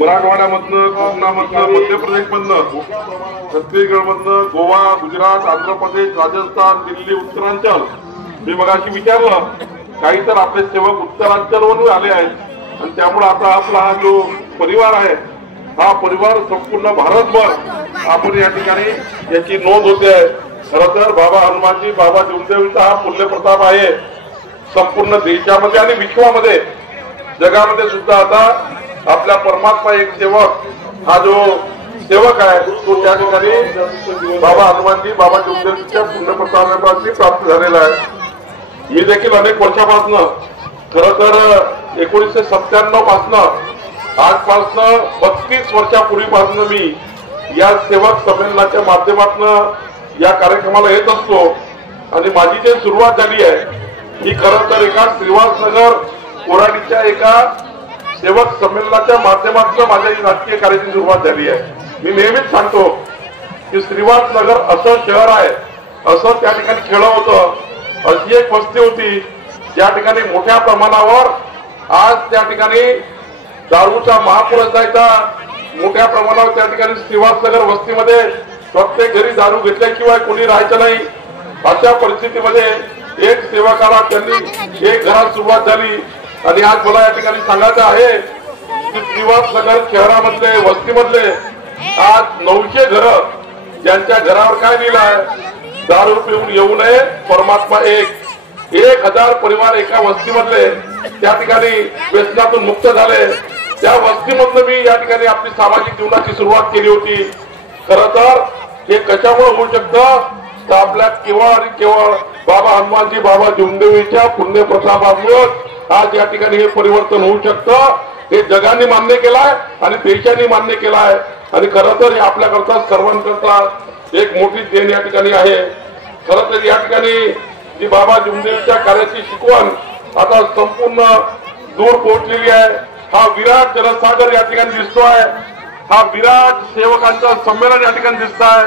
मराठवाड्यामधनं, कोकणामधनं, मध्य प्रदेशमधनं, छत्तीसगडमधनं, गोवा, गुजरात, आंध्र प्रदेश, राजस्थान, दिल्ली, उत्तरांचल. मी मगाशी विचारलं, काही तर आपले सेवक उत्तरांचलवरून आले आहेत आणि त्यामुळे आता आपला हा जो परिवार आहे, हा परिवार संपूर्ण भारतभर आपण या ठिकाणी याची नोंद होते आहे. खरं तर बाबा हनुमानजी बाबा जमदेवचा हा पुण्य प्रताप आहे. संपूर्ण देशामध्ये आणि विश्वामध्ये, जगामध्ये सुद्धा आता आपला परमात्मा एक सेवक, हा जो सेवक आहे तो त्या ठिकाणी बाबा हनुमानजी बाबा जमदेवच्या पुण्य प्रतापाची प्राप्त झालेला आहे. मी देखील अनेक वर्षापासून, खरं तर 1997 पासून आजपासून 32 वर्षापूर्वीपासून मी या सेवक संमेलनाच्या माध्यमातून या कार्यक्रमाला येत असतो आणि माझी जी सुरुवात झाली आहे ही खरं तर एका श्रीवासनगर कोराडीच्या एका सेवक संमेलनाच्या माध्यमातून माझ्या राजकीय कार्याची सुरुवात झाली आहे. मी नेहमीच सांगतो की श्रीवासनगर असं शहर आहे, असं त्या ठिकाणी खेळ होतं, अशी एक वस्ती होती ज्या ठिकाणी मोठ्या प्रमाणावर आज त्या ठिकाणी दारूचा महापूर असायचा. मोठ्या प्रमाणावर त्या ठिकाणी श्रीवासनगर वस्तीमध्ये प्रत्येक घरी दारू घेतल्याशिवाय कोणी राहायचं नाही. अशा परिस्थितीमध्ये एक सेवकाला त्यांनी एक घरात सुरुवात झाली आणि आज मला या ठिकाणी सांगायचं आहे की श्रीवासनगर शहरामधले, वस्तीमधले आज 900 घरं, ज्यांच्या घरावर काय लिहिलं आहे, दारू पिऊन येऊ नये, परमात्मा एक. 1000 परिवार एका वस्तीमधले त्या ठिकाणी व्यसनातून मुक्त झाले. त्या वस्तीमधून मी या ठिकाणी आपली सामाजिक जीवनाची सुरुवात केली होती. खरं तर हे कशामुळे होऊ शकतं तर आपल्या केवळ आणि केवळ बाबा हनुमानजी बाबा जमदेवच्या पुण्य प्रतापामुळे आज या ठिकाणी हे परिवर्तन होऊ शकतं. हे जगाने मान्य केलाय आणि देशाने मान्य केलाय आणि खरं तर आपल्याकरता सर्वांकरता एक मोठी देण या ठिकाणी आहे. खरं तर या ठिकाणी जी बाबा जमदेवच्या कार्याची शिकवण आता संपूर्ण दूर पोहोचलेली आहे. हा विराट जनसागर या ठिकाणी दिसतोय, हा विराट सेवकांचा संमेलन या ठिकाणी दिसत आहे.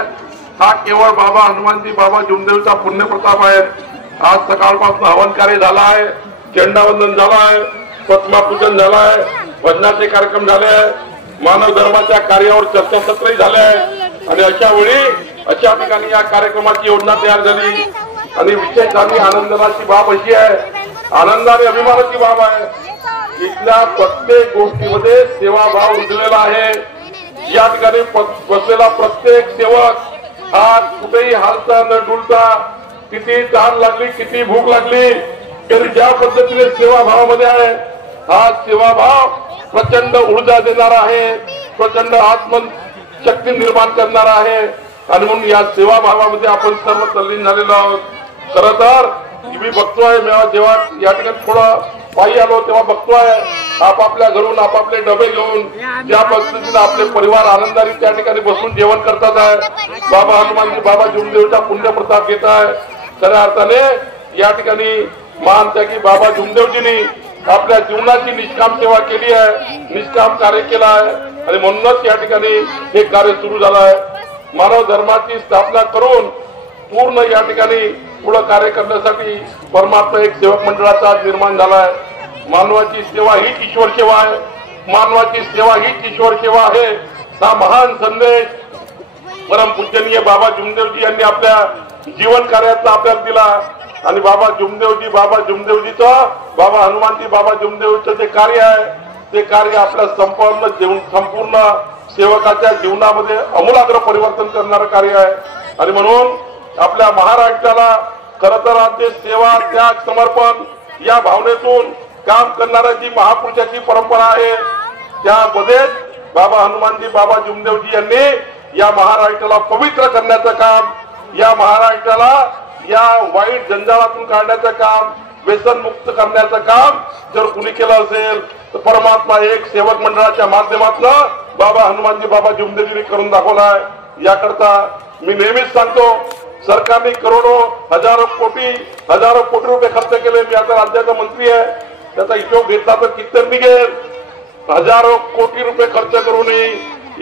हा केवळ बाबा हनुमानजी बाबा जमदेवचा पुण्य प्रताप आहे. आज सकाळपासून हवन कार्य झाला आहे, झेंडावंदन झाला आहे, प्रतिमापूजन झालं आहे, भजनाचे कार्यक्रम झाले आहे, मानव धर्माच्या कार्यावर चर्चासत्रही झाले आहे आणि अशा वेळी अशा ठिकाणी या कार्यक्रमाची योजना तयार झाली आणि विशेष आणि आनंदाची बाब अशी आहे, आनंद आणि अभिमानाची बाब आहे, इथल्या प्रत्येक गोष्टीमध्ये सेवाभाव रुजलेला आहे. या ठिकाणी बसलेला प्रत्येक सेवक हा कुठेही हालता न डुलता, किती तहान लागली, किती भूक लागली तरी ज्या पद्धतीने सेवाभावामध्ये आहे, हा सेवाभाव प्रचंड ऊर्जा देणारा आहे, प्रचंड आत्मशक्ती निर्माण करणारा आहे आणि म्हणून या सेवाभावामध्ये आपण सर्व तल्लीन झालेलो आहोत. खरं तर मी बघतोय, जेव्हा या ठिकाणी थोडं पायी आलो तेव्हा बघतोय आपापल्या घरून आपापले डबे घेऊन ज्या पद्धतीने आपले परिवार आनंदाने त्या ठिकाणी बसून जेवण करतात आहे, बाबा हनुमानजी बाबा जमदेवचा पुण्य प्रताप घेत आहे. खऱ्या अर्थाने या ठिकाणी मान त्यागी बाबा जमदेवजींनी आपल्या जीवनाची निष्काम सेवा केली आहे, निष्काम कार्य केलं आहे आणि म्हणूनच या ठिकाणी हे कार्य सुरू झालं आहे. मानव धर्माची स्थापना करून पूर्ण या ठिकाणी पुढे कार्य करण्यासाठी परमात्मा एक सेवक मंडळाचा निर्माण झाला आहे. मानवाची सेवा हीच ईश्वर सेवा आहे, मानवाची सेवा हीच ईश्वर सेवा आहे. हा महान संदेश परम पूजनीय बाबा जमदेवजी यांनी आपल्या जीवन कार्याचा आपल्याला दिला आणि बाबा जमदेवजीचं बाबा हनुमानजी बाबा जमदेवचं जे कार्य आहे ते कार्य आपल्या संपूर्ण सेवकाच्या जीवनामध्ये आमूलाग्र परिवर्तन करणारं कार्य आहे आणि म्हणून आपल्या महाराष्ट्राला खरं तर आमचे सेवा त्याग समर्पण या भावनेतून काम करणाऱ्याची महापुरुषाची परंपरा आहे. त्यामध्ये बाबा हनुमानजी बाबा जमदेवजी यांनी या महाराष्ट्राला पवित्र करण्याचं काम, या महाराष्ट्राला या वाईट जंजाळातून काढण्याचं काम, व्यसन मुक्त करण्याचं काम जर कुणी केलं असेल तर परमात्मा एक सेवक मंडळाच्या माध्यमातून बाबा हनुमानजी बाबा जमदेवजींनी करून दाखवलाय. याकरता मी नेहमीच सांगतो, सरकारने करोडो हजारो कोटी रुपये खर्च केले. मी आता राज्याचा मंत्री आहे, त्याचा हिशोब घेतला तर किती निघेल. हजारो कोटी रुपये खर्च करूनही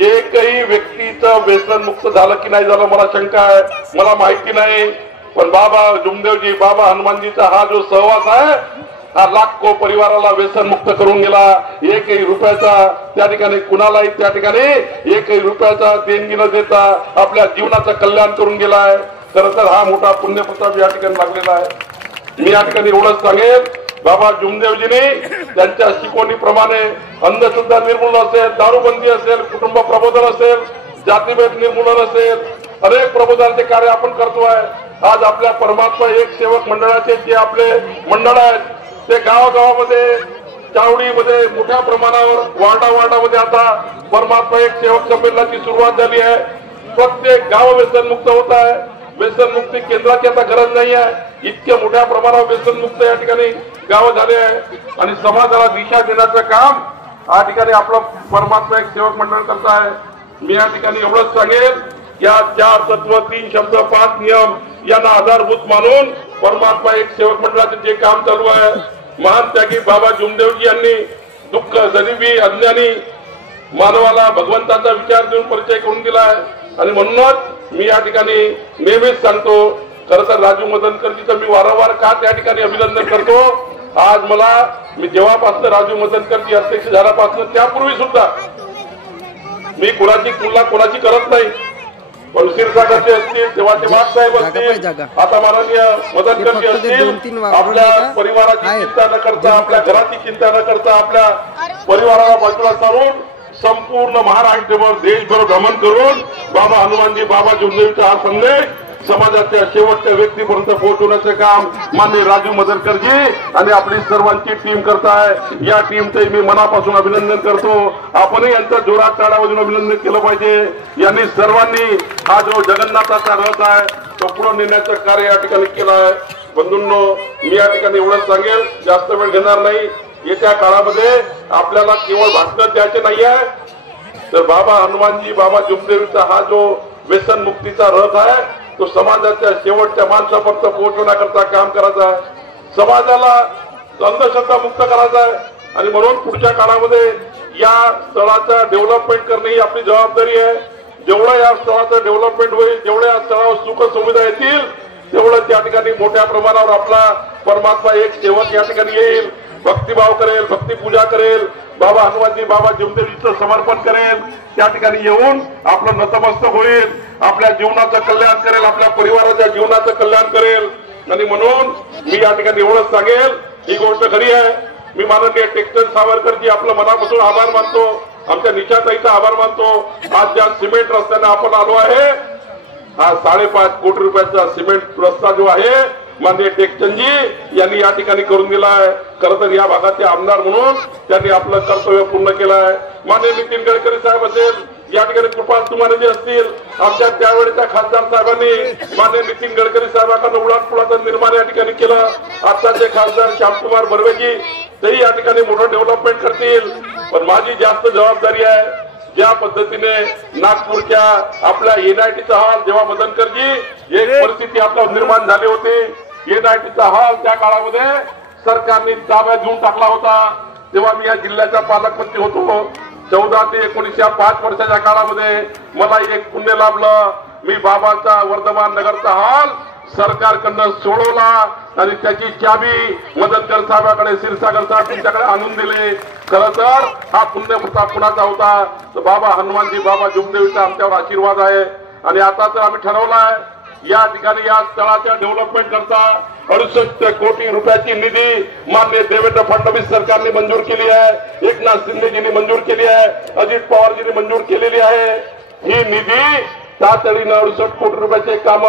एकही व्यक्तीचं व्यसन मुक्त झालं की नाही झालं मला शंका आहे, मला माहिती नाही. पण बाबा जमदेवजी बाबा हनुमानजीचा हा जो सहवास आहे हा लाखो परिवाराला व्यसनमुक्त करून गेला. एकही रुपयाचा त्या ठिकाणी कुणालाही त्या ठिकाणी एकही रुपयाचा देणगी न देता आपल्या जीवनाचं कल्याण करून गेलाय. खरं तर हा मोठा पुण्यप्रताप या ठिकाणी लागलेला आहे. मी या ठिकाणी एवढंच सांगेल, बाबा जुमदेवजीने त्यांच्या शिकवणीप्रमाणे अंधश्रद्धा निर्मूलन असेल, दारूबंदी असेल, कुटुंब प्रबोधन असेल, जातीभेद निर्मूलन असेल, अनेक प्रबोधनाचे कार्य आपण करतोय. आज आपल्या परमात्मा एक सेवक मंडळाचे जे आपले मंडळ आहेत ते गावागावामध्ये, चावडीमध्ये मोठ्या प्रमाणावर, वार्डामध्ये आता परमात्मा एक सेवक संमेलनाची सुरुवात झाली आहे. प्रत्येक गाव व्यसनमुक्त होत आहे. व्यसनमुक्ती केंद्राची आता गरज नाही आहे. इतक्या मोठ्या प्रमाणावर व्यसनमुक्त या ठिकाणी गाव झाले आहे आणि समाजाला दिशा देण्याचं काम या ठिकाणी आपलं परमात्मा एक सेवक मंडळ करत आहे. मी या ठिकाणी एवढंच सांगेल, या 4 तत्व 3 शब्द 5 नियम यांना आधारभूत मानून परमात्मा एक सेवक मंडळाचे जे काम चालू आहे, महान त्यागी बाबा जुमदेवजी यांनी दुःख, गरिबी, अज्ञानी मानवाला भगवंताचा विचार देऊन परिचय करून दिला आहे. आणि म्हणूनच मी या ठिकाणी नेहमीच सांगतो, खरं तर राजू मदनकरजीचं मी वारंवार का त्या ठिकाणी अभिनंदन करतो. आज मी जेव्हापासून राजू मदनकरजी अध्यक्ष झाल्यापासून त्यापूर्वी सुद्धा मी कोणाची तुलना कोणाची करत नाही. पण क्षीरसागरचे असतील, तेव्हाचे वाघसाहेब असतील, आता माननीय मदनकरजी असतील, आपल्या परिवाराची चिंता न करता, आपल्या घराची चिंता न करता, आपल्या परिवाराला बाजूला सारून संपूर्ण महाराष्ट्रभर, देशभर भ्रमण करून बाबा हनुमानजी, बाबा जुमदेवचा हा संदेश समाजाच्या शेवटच्या व्यक्तीपर्यंत पोहोचवण्याचे काम माननीय राजू मदनकरजी आणि आपली सर्वांची टीम करताय. या टीमचे मी मनापासून अभिनंदन करतो. आपणही यांचं जोरात टाळ्या वाजवून अभिनंदन केलं पाहिजे. यांनी सर्वांनी हा जो जगन्नाथाचा रथ आहे तो पुढे नेण्याचं कार्य या ठिकाणी केलं आहे. बंधूंनो, मी या ठिकाणी एवढंच सांगेल, जास्त वेळ घेणार नाही. येत्या काळामध्ये आपल्याला केवळ भाषण द्यायचे नाही आहे, तर बाबा हनुमानजी, बाबा जुमदेवचा हा जो व्यसनमुक्तीचा रथ आहे तो समाजाच्या शेवटच्या माणसापर्यंत पोहोचवण्याकरता काम करायचं आहे. समाजाला अंधश्रद्धा मुक्त करायचा आहे. आणि म्हणून पुढच्या काळामध्ये या स्थळाचा डेव्हलपमेंट करणे ही आपली जबाबदारी आहे. जेवढं या स्थळाचं डेव्हलपमेंट होईल, जेवढ्या या स्थळावर सुख सुविधा येतील, तेवढं त्या ठिकाणी मोठ्या प्रमाणावर आपला परमात्मा एक सेवक या ठिकाणी येईल, भक्तिभाव करेल, भक्तिपूजा करेल, बाबा हनुमानजी, बाबा जुमदेवजीचं समर्पण करेल, त्या ठिकाणी येऊन आपलं नतमस्तक होईल, आपल्या जीवनाचं कल्याण करेल, आपल्या परिवाराच्या जीवनाचं कल्याण करेल. आणि म्हणून मी या ठिकाणी एवढंच सांगेल, ही गोष्ट खरी आहे. मी माननीय टेक्स्टाईल सावरकरजी आपलं मनापासून आभार मानतो, आमच्या निशाताईचा आभार मानतो. आज ज्या सिमेंट रस्त्याने आपण आलो आहे, हा 5.5 कोटी रुपयाचा सिमेंट रस्ता जो आहे माननीय टेकचंदजी यांनी या ठिकाणी करून दिला आहे. खरं तर या भागाचे आमदार म्हणून त्यांनी आपलं कर्तव्य पूर्ण केलं आहे. माननीय नितीन गडकरी साहेब असेल, या ठिकाणी कृपाल तुमाने असतील, आमच्या त्यावेळेच्या खासदार साहेबांनी माननीय नितीन गडकरी साहेबांना उडाणपुलाचं निर्माण या ठिकाणी केलं. आताचे खासदार श्यामकुमार बर्वेजी तेही या ठिकाणी मोठं डेव्हलपमेंट करतील. पण माझी जास्त जबाबदारी आहे, ज्या पद्धतीने नागपूरच्या आपल्या एनआयटीचा हॉल, जेव्हा मदनकरजी एक परिस्थिती आपल्या निर्माण झाली होती, एनआयटीचा हॉल त्या काळामध्ये सरकारने ताब्यात घेऊन टाकला होता, तेव्हा मी या जिल्ह्याचा पालकमंत्री होतो. 14 ते 19 या 5 वर्षाच्या काळामध्ये मला एक पुण्य लाभलं. मी बाबाचा वर्धमान नगरचा हॉल सरकारकडनं सोडवला आणि त्याची चाबी मदनकर साहेबांकडे, क्षीरसागर साहेब तुमच्याकडे आणून दिले. खरं तर हा पुण्यप्रताप कुणाचा होता, तर बाबा हनुमानजी, बाबा जुमदेवचा आमच्यावर आशीर्वाद आहे. आणि आता तर आम्ही ठरवलं आहे, या ठिकाणी या स्थळाच्या डेव्हलपमेंट करता 68 कोटी रुपयाची निधी माननीय देवेंद्र फडणवीस सरकारने मंजूर केली आहे, एकनाथ शिंदेजींनी मंजूर केली आहे, अजित पवारजींनी मंजूर केलेली आहे. ही निधी तातडीनं 68 कोटी रुपयाचे काम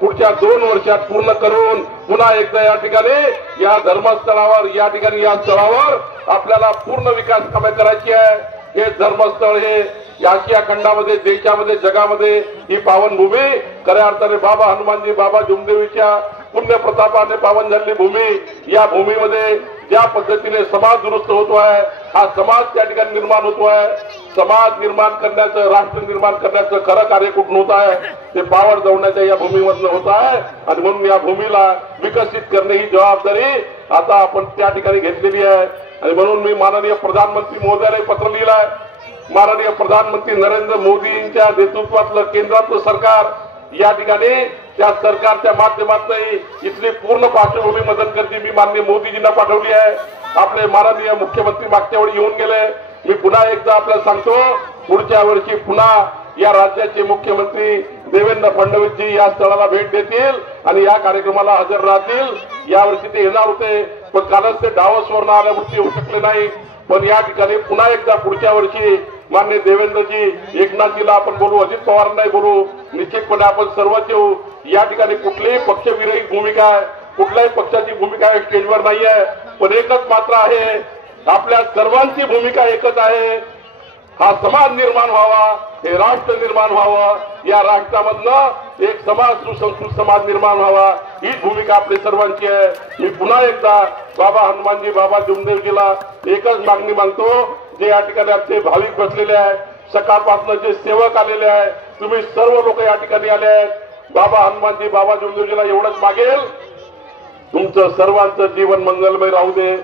पुढच्या 2 वर्षात पूर्ण करून पुन्हा एकदा या ठिकाणी या धर्मस्थळावर, या ठिकाणी या स्थळावर आपल्याला पूर्ण विकास कामे करायची आहे. हे धर्मस्थळ हे आशिया खंडामध्ये, देशामध्ये, जगामध्ये ही पावनभूमी खऱ्या अर्थाने बाबा हनुमानजी, बाबा जुमदेवीच्या पुण्य प्रतापाने पावन झालेली भूमी. या भूमीमध्ये ज्या पद्धतीने समाज दुरुस्त होतो आहे, हा समाज त्या ठिकाणी निर्माण होतो आहे. समाज निर्माण करण्याचं, राष्ट्र निर्माण करण्याचं खरं कार्य कुठून होत आहे, ते पावर दौडण्याच्या या भूमीमधून होत आहे. आणि म्हणून या भूमीला विकसित करणे ही जबाबदारी आता आपण त्या ठिकाणी घेतलेली आहे. आणि म्हणून मी माननीय प्रधानमंत्री महोदयाला पत्र लिहिलं आहे. माननीय प्रधानमंत्री नरेंद्र मोदींच्या नेतृत्वातलं केंद्रातलं सरकार या ठिकाणी त्या सरकारच्या माध्यमातून इथली पूर्ण पार्श्वभूमी मदत करते मी माननीय मोदीजींना पाठवली आहे. आपले माननीय मुख्यमंत्री मागच्या वेळी येऊन गेले. मी पुन्हा एकदा आपल्याला सांगतो, पुढच्या वर्षी पुन्हा या राज्याचे मुख्यमंत्री देवेंद्र फडणवीसजी या स्थळाला भेट देतील आणि या कार्यक्रमाला हजर राहतील. यावर्षी ते येणार होते, पण कालच ते डावसवरून आल्यावरती येऊ शकले नाही. पण या ठिकाणी पुन्हा एकदा पुढच्या वर्षी माननीय देवेंद्रजी, एकनाथजीला आपण बोलू, अजित पवारांनाही बोलू, निश्चितपणे आपण सर्वच येऊ. या ठिकाणी कुठलीही पक्षविरहित भूमिका आहे, कुठल्याही पक्षाची भूमिका आहे स्टेजवर नाही आहे, पण एकच मात्र आहे, आपल्या सर्वांची भूमिका एकच आहे, हा समाज निर्माण व्हावा, हे राष्ट्र निर्माण व्हावं, या राष्ट्रामधनं एक समाज सुसंस्कृत समाज निर्माण व्हावा, हीच भूमिका आपली सर्वांची आहे. मी पुन्हा एकदा बाबा हनुमानजी, बाबा जुमदेवजीला एकच मागणी मागतो, जे या ठिकाणी आमचे भाविक बसलेले आहे, सकाळपासून जे सेवक आलेले आहे, तुम्ही सर्व लोक या ठिकाणी आले आहेत, बाबा हनुमानजी, बाबा जुमदेवजीला एवढंच मागेल, तुमचं सर्वांचं जीवन मंगलमय राहू दे.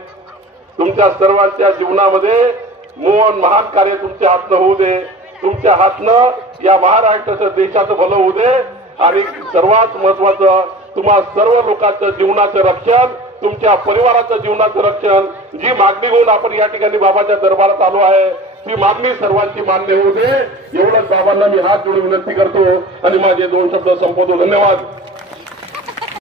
तुमच्या सर्वांच्या जीवनामध्ये मोहन महान कार्य तुमच्या हातनं होऊ दे. तुमच्या हातनं या महाराष्ट्राचं, देशाचं भलं होऊ दे. आणि सर्वात महत्वाचं, तुम्हा सर्व लोकांचं जीवनाचं रक्षण, तुमच्या परिवाराचं जीवनाचं रक्षण, जी मागणी घेऊन आपण या ठिकाणी बाबाच्या दरबारात आलो आहे, ती मागणी सर्वांची मान्य होऊ दे. एवढंच बाबांना मी हात जोडून विनंती करतो आणि माझे 2 शब्द संपवतो. धन्यवाद.